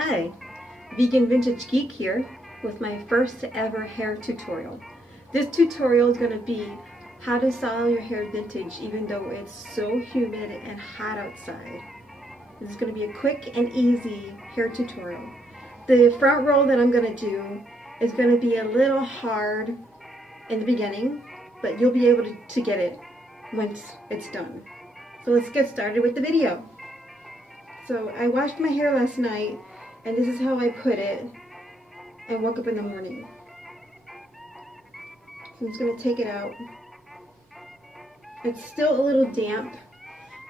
Hi, Vegan Vintage Geek here with my first ever hair tutorial. This tutorial is going to be how to style your hair vintage even though it's so humid and hot outside. This is going to be a quick and easy hair tutorial. The front roll that I'm going to do is going to be a little hard in the beginning, but you'll be able to get it once it's done. So let's get started with the video. So I washed my hair last night, and this is how I put it. I woke up in the morning. So I'm just going to take it out. It's still a little damp,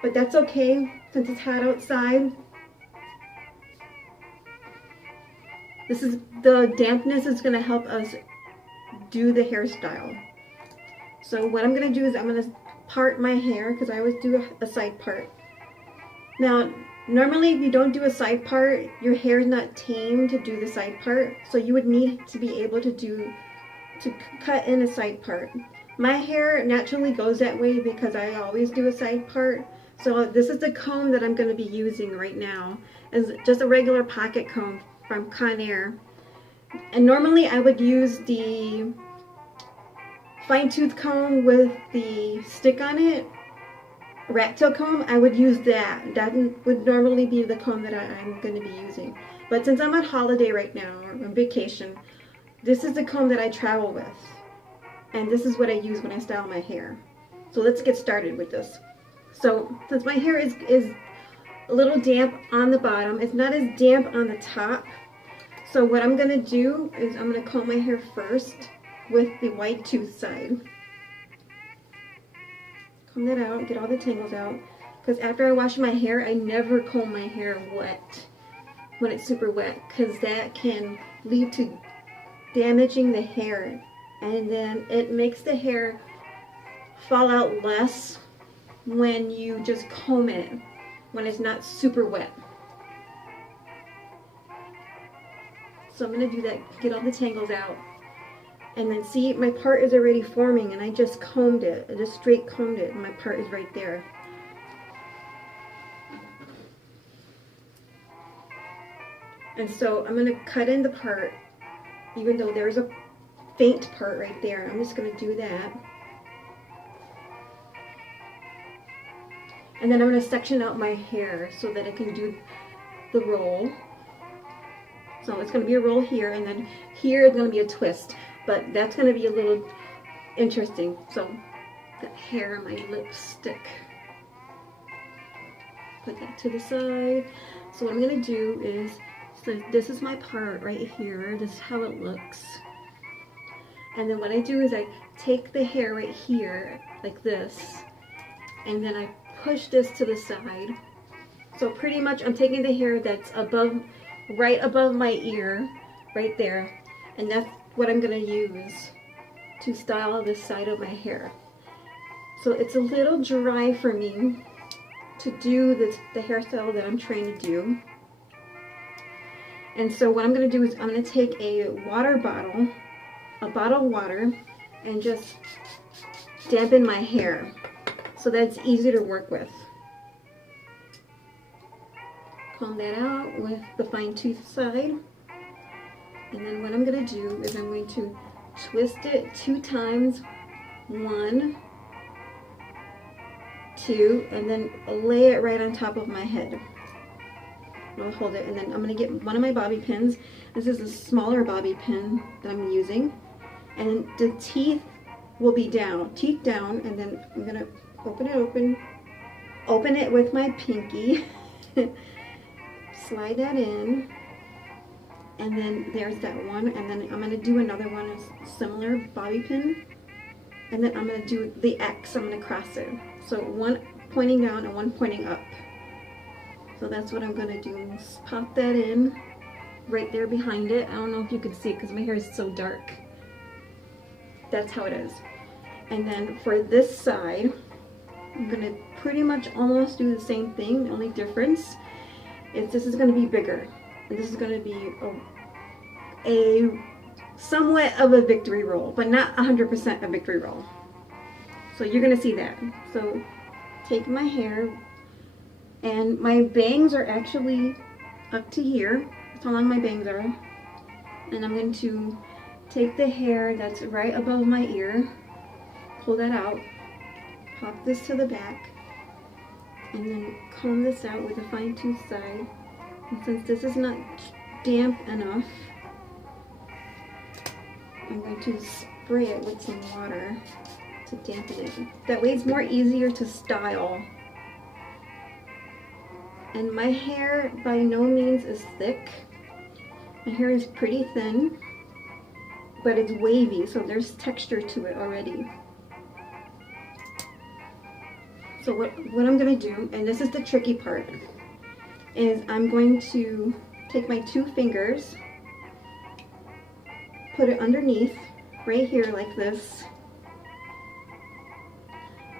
but that's okay since it's hot outside. The dampness is going to help us do the hairstyle. So what I'm going to do is I'm going to part my hair, because I always do a side part. Now, normally if you don't do a side part, your hair is not tamed to do the side part, so you would need to be able to cut in a side part. My hair naturally goes that way because I always do a side part. So this is the comb that I'm going to be using right now. It's just a regular pocket comb from Conair. And normally I would use the fine tooth comb with the stick on it, rat tail comb. I would use that. That would normally be the comb that I'm going to be using. But since I'm on holiday right now, or on vacation, this is the comb that I travel with. And this is what I use when I style my hair. So let's get started with this. So since my hair is a little damp on the bottom, it's not as damp on the top. So what I'm going to do is I'm going to comb my hair first with the white tooth side. Comb that out, get all the tangles out. Because after I wash my hair, I never comb my hair wet when it's super wet, because that can lead to damaging the hair. And then it makes the hair fall out less when you just comb it, when it's not super wet. So I'm going to do that, get all the tangles out. And then see, my part is already forming, and I just combed it. I just straight combed it, and my part is right there. And so I'm going to cut in the part, even though there's a faint part right there. I'm just going to do that. And then I'm going to section out my hair so that I can do the roll. So it's going to be a roll here, and then here is going to be a twist. But that's going to be a little interesting. So, got hair on my lipstick. Put that to the side. So what I'm going to do is, so this is my part right here. This is how it looks. And then what I do is I take the hair right here, like this, and then I push this to the side. So pretty much I'm taking the hair that's above, right above my ear, right there, and that's what I'm going to use to style this side of my hair. So it's a little dry for me to do the hairstyle that I'm trying to do. And so what I'm going to do is I'm going to take a water bottle, a bottle of water, and just dampen my hair so that's easy to work with. Comb that out with the fine tooth side. And then what I'm going to do is I'm going to twist it 2 times, 1, 2, and then lay it right on top of my head. I'll hold it, and then I'm going to get one of my bobby pins. This is a smaller bobby pin that I'm using. And the teeth will be down, teeth down, and then I'm going to open it with my pinky, slide that in. And then there's that one, and then I'm going to do another one, a similar bobby pin, and then I'm going to do the X, I'm going to cross it. So one pointing down and one pointing up. So that's what I'm going to do. Just pop that in right there behind it. I don't know if you can see it because my hair is so dark. That's how it is. And then for this side, I'm going to pretty much almost do the same thing. The only difference is this is going to be bigger. And this is going to be a somewhat of a victory roll, but not 100% a victory roll. So you're going to see that. So take my hair, and my bangs are actually up to here. That's how long my bangs are. And I'm going to take the hair that's right above my ear, pull that out, pop this to the back, and then comb this out with a fine tooth side. And since this is not damp enough, I'm going to spray it with some water to dampen it. That way it's more easier to style. And my hair by no means is thick. My hair is pretty thin, but it's wavy, so there's texture to it already. So what I'm going to do, and this is the tricky part, is I'm going to take my 2 fingers, put it underneath, right here like this,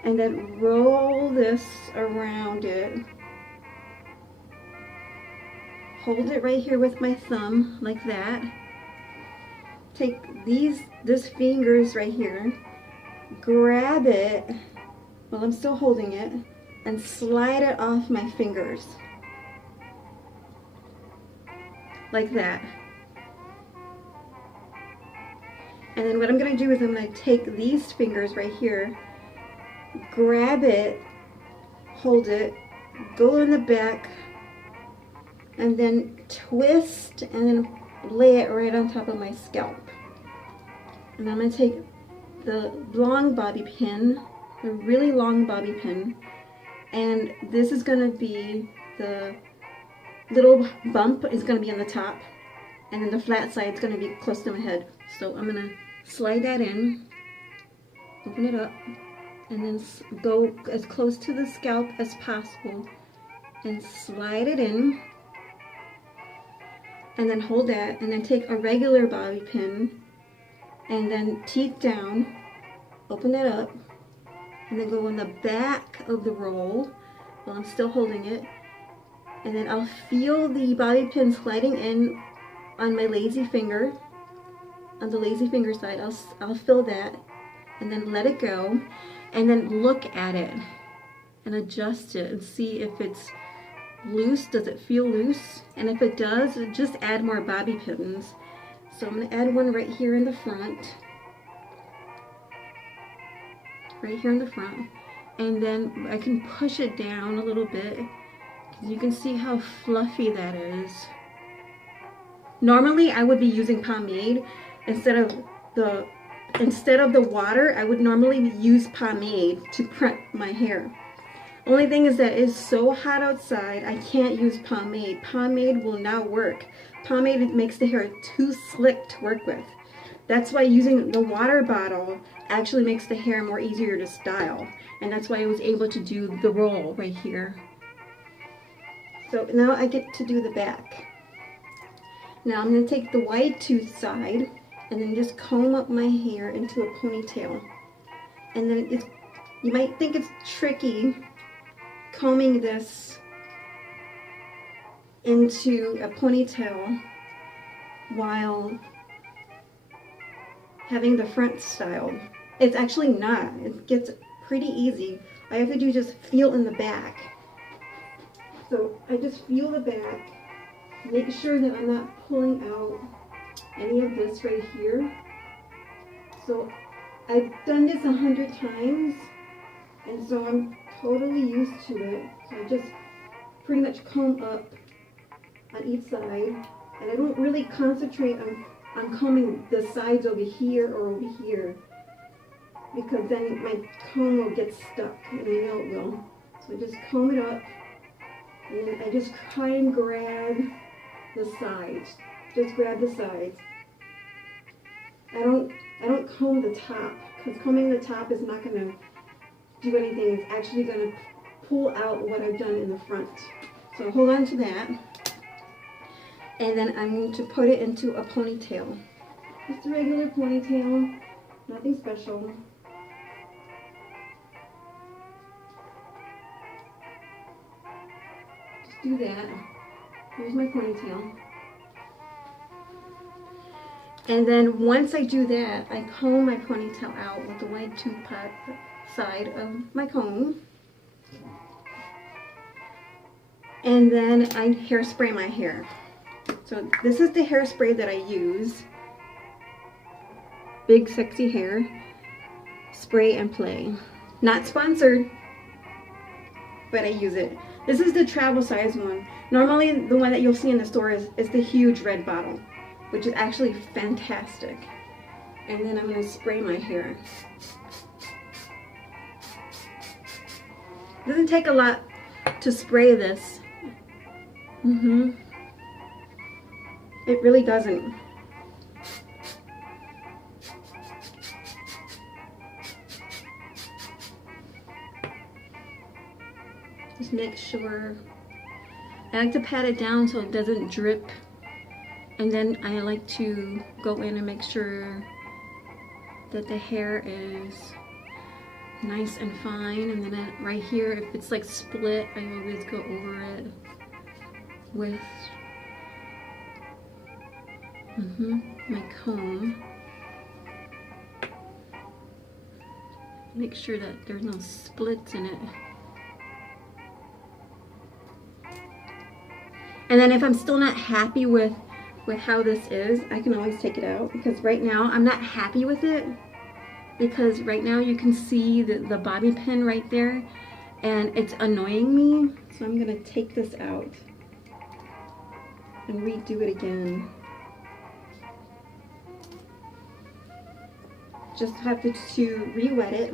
and then roll this around it. Hold it right here with my thumb, like that. Take this fingers right here, grab it while I'm still holding it, and slide it off my fingers. Like that. And then what I'm going to do is I'm going to take these fingers right here, grab it, hold it, go in the back, and then twist and then lay it right on top of my scalp. And I'm going to take the long bobby pin, the really long bobby pin, and this is going to be the little bump is going to be on the top, and then the flat side is going to be close to my head. So I'm going to slide that in, open it up, and then go as close to the scalp as possible and slide it in, and then hold that, and then take a regular bobby pin and then teeth down, open it up, and then go on the back of the roll while I'm still holding it, and then I'll feel the bobby pin sliding in on my lazy finger, on the lazy finger side. I'll feel that, and then let it go, and then look at it and adjust it and see if it's loose. Does it feel loose? And if it does, just add more bobby pins. So I'm going to add one right here in the front, and then I can push it down a little bit because you can see how fluffy that is. Normally I would be using pomade instead of the water. I would normally use pomade to prep my hair. Only thing is that it's so hot outside, I can't use pomade. Pomade will not work. Pomade makes the hair too slick to work with. That's why using the water bottle actually makes the hair more easier to style. And that's why I was able to do the roll right here. So now I get to do the back. Now I'm going to take the wide tooth side and then just comb up my hair into a ponytail. And then you might think it's tricky combing this into a ponytail while having the front styled. It's actually not. It gets pretty easy. All I have to do is just feel in the back. So I just feel the back, make sure that I'm not pulling out any of this right here. So I've done this 100 times, and so I'm totally used to it. So I just pretty much comb up on each side, and I don't really concentrate on combing the sides over here or over here, because then my comb will get stuck, and I know it will. So I just comb it up, and then I just try and grab the sides. Just grab the sides. I don't comb the top, because combing the top is not going to do anything. It's actually going to pull out what I've done in the front. So hold on to that. And then I'm going to put it into a ponytail. Just a regular ponytail, nothing special. Just do that. Here's my ponytail. And then once I do that, I comb my ponytail out with the wide tooth side of my comb. And then I hairspray my hair. So this is the hairspray that I use. Big Sexy Hair Spray and Play. Not sponsored, but I use it. This is the travel size one. Normally the one that you'll see in the store is the huge red bottle, which is actually fantastic. And then I'm going to spray my hair. It doesn't take a lot to spray this. It really doesn't. Just make sure. I like to pat it down so it doesn't drip. And then I like to go in and make sure that the hair is nice and fine. And then right here, if it's like split, I always go over it with my comb. Make sure that there's no splits in it. And then if I'm still not happy with how this is, I can always take it out, because right now I'm not happy with it, because right now you can see the bobby pin right there and it's annoying me. So I'm gonna take this out and redo it again. Just have to re-wet it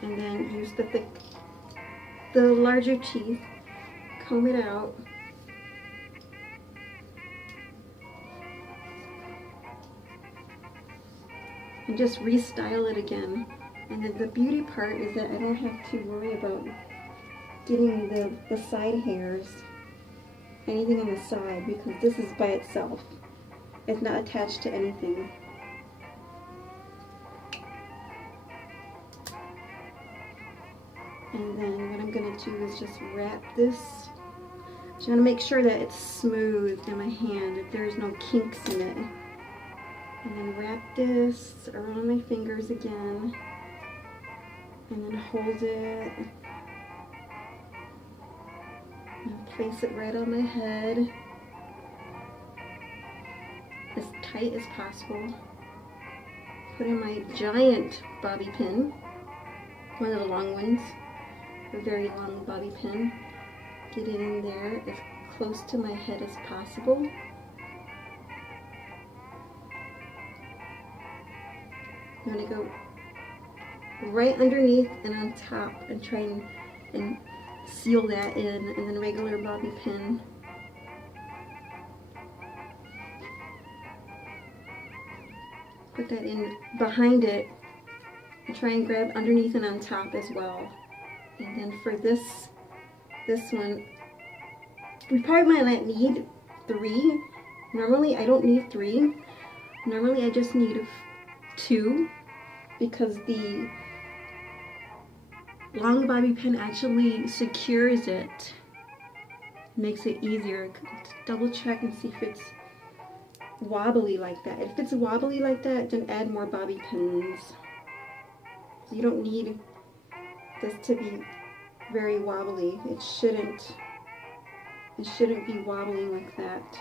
and then use the larger teeth, comb it out. And just restyle it again. And then the beauty part is that I don't have to worry about getting the side hairs, anything on the side, because this is by itself. It's not attached to anything. And then what I'm going to do is just wrap this. I'm going to make sure that it's smooth in my hand, that there's no kinks in it. And then wrap this around my fingers again. And then hold it. And place it right on my head. As tight as possible. Put in my giant bobby pin. One of the long ones. A very long bobby pin. Get it in there as close to my head as possible. I'm going to go right underneath and on top and try and seal that in, and then regular bobby pin. Put that in behind it and try and grab underneath and on top as well. And then for this one, we probably might not need 3. Normally I don't need 3. Normally I just need 2, because the long bobby pin actually secures it. Makes it easier. Double check and see if it's wobbly like that. If it's wobbly like that, then add more bobby pins. So you don't need this to be very wobbly. It shouldn't be wobbling like that.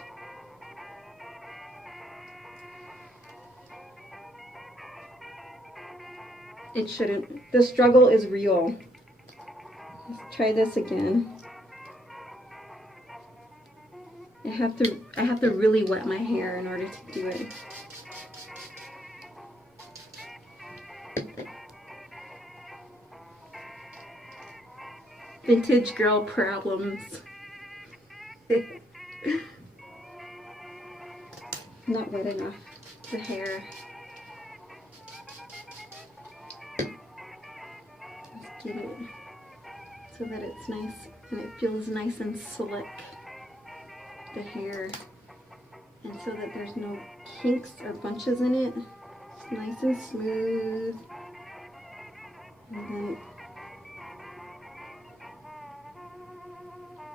It shouldn't. The struggle is real. Let's try this again. I have to really wet my hair in order to do it. Vintage girl problems. Not wet enough. The hair. Let's get it so that it's nice and it feels nice and slick. The hair, and so that there's no kinks or bunches in it. It's nice and smooth. And then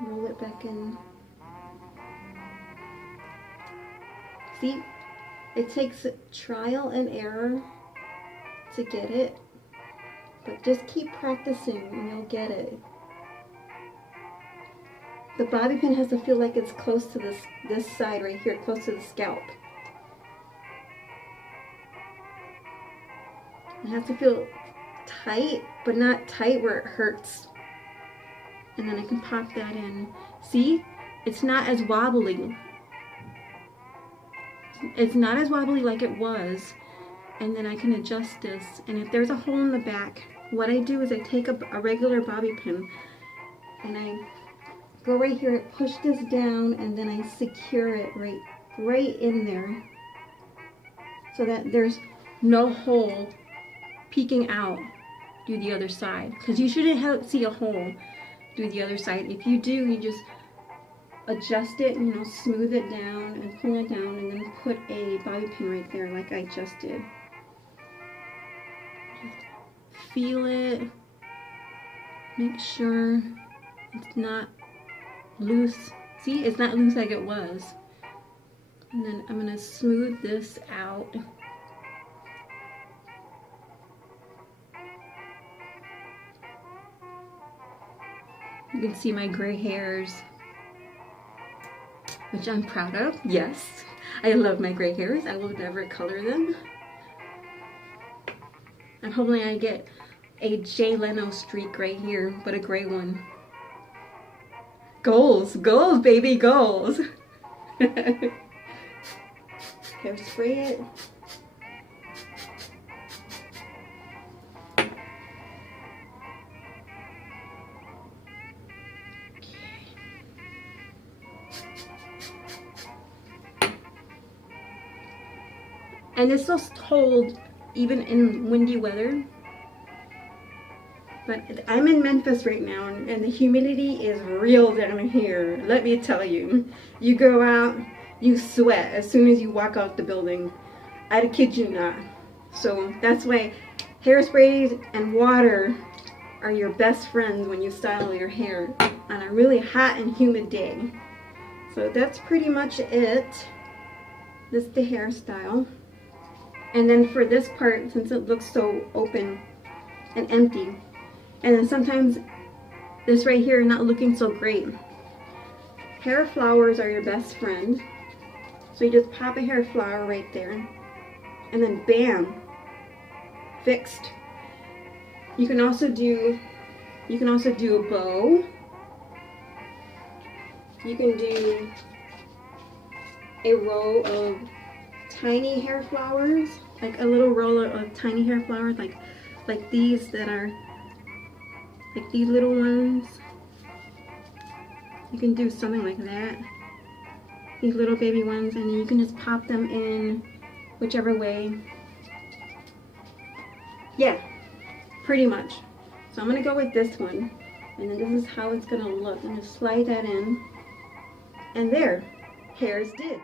roll it back in. See, it takes trial and error to get it, but just keep practicing and you'll get it. the bobby pin has to feel like it's close to this side right here, close to the scalp. It has to feel tight, but not tight where it hurts. And then I can pop that in. See? It's not as wobbly. It's not as wobbly like it was. And then I can adjust this. And if there's a hole in the back, what I do is I take a regular bobby pin and I go right here and push this down, and then I secure it right in there so that there's no hole peeking out through the other side, because you shouldn't see a hole through the other side. If you do, you just adjust it, you know, smooth it down and pull it down, and then put a bobby pin right there like I just did. Just feel it, make sure it's not loose. See, it's not loose like it was. And then I'm gonna smooth this out. You can see my gray hairs, which I'm proud of. Yes, I love my gray hairs. I will never color them. I'm hoping I get a Jay Leno streak right here, but a gray one. Goals, goals, baby, goals. Hairspray it. And this will hold even in windy weather. But I'm in Memphis right now, and the humidity is real down here. Let me tell you. You go out, you sweat as soon as you walk out the building. I kid you not. So that's why hairsprays and water are your best friends when you style your hair on a really hot and humid day. So that's pretty much it. This is the hairstyle. And then for this part, since it looks so open and empty, and then sometimes this right here not looking so great, hair flowers are your best friend. So you just pop a hair flower right there, and then bam, fixed. You can also do a bow. You can do a row of tiny hair flowers, like a little roller of tiny hair flowers, like these that are like these little ones. You can do something like that, these little baby ones, and then you can just pop them in whichever way. Yeah, pretty much. So I'm gonna go with this one, and then this is how it's gonna look. I'm gonna slide that in, and there, hair's did.